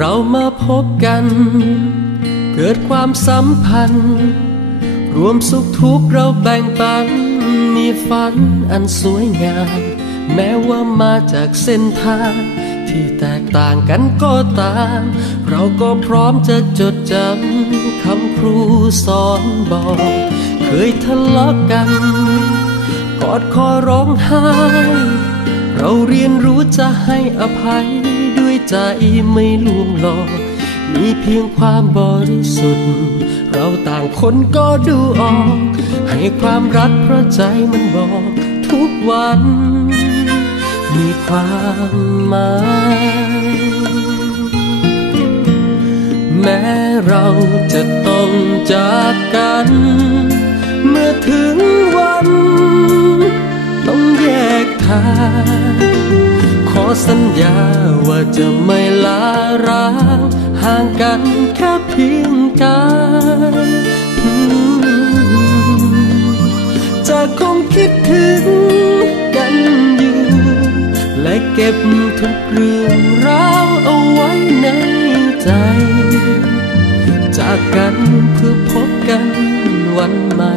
เรามาพบกัน เกิดความสัมพันธ์ รวมสุขทุกข์เราแบ่งปัน มีฝันอันสวยงาม แม้ว่ามาจากเส้นทาง ที่แตกต่างกันก็ตาม เราก็พร้อมจะจดจำคำครูสอนบอก เคยทะเลาะกันกอดคอร้องไห้ เราเรียนรู้จะให้อภัยด้วย ใจไม่ลวงหลอกมีเพียงความบริสุทธิ์ เราต่างคนก็ดูออก ให้ความรักเพราะใจมันบอกทุกวัน มีความหมายแม้เราจะต้องจากกัน เมื่อถึงวัน ต้องแยกทาง สัญญาว่าจะไม่ลาร้างห่างกันแค่เพียงกายจะคงคิดถึงกันอยู่และเก็บทุกเรื่องราวเอาไว้ในใจ จากกันเพื่อพบกันวันใหม่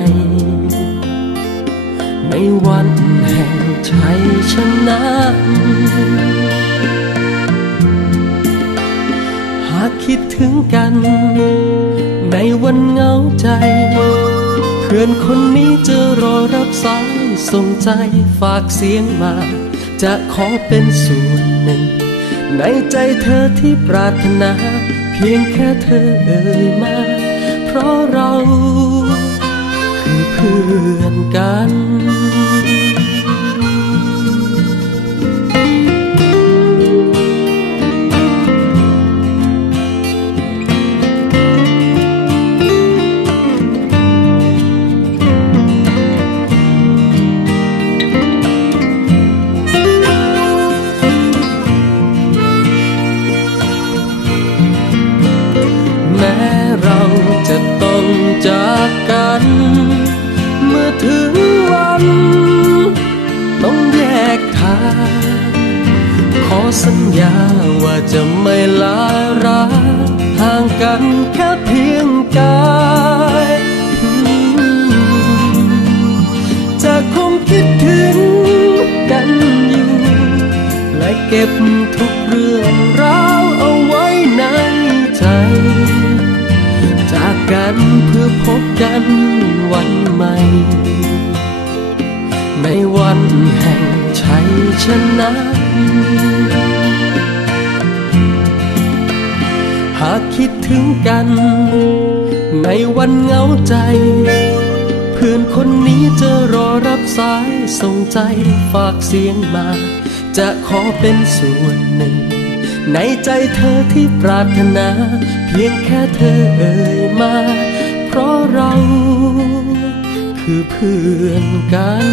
ในวันแห่งชัยชนะหากคิดถึงกัน ในวันเหงาใจ เพื่อนคนนี้จะรอรับสายส่งใจฝากเสียงมา จะขอเป็นส่วนหนึ่ง ในใจเธอที่ปรารถนา เพียงแค่เธอเอ่ยมา เพราะเราคือเพื่อนกัน กัน เมื่อถึงวัน ต้องแยกทาง ขอสัญญาว่าจะไม่ลาร้าห่างกันแค่เพียงกายจะคงคิดถึงกันอยู่และเก็บ วันแห่งชัยชนะหากคิดถึงกัน ในวันเหงาใจ เพื่อนคนนี้จะรอรับสายส่งใจฝากเสียงมา จะขอเป็นส่วนหนึ่ง ในใจเธอที่ปรารถนา เพียงแค่เธอเอ่ยมา เพราะเรา คือเพื่อนกัน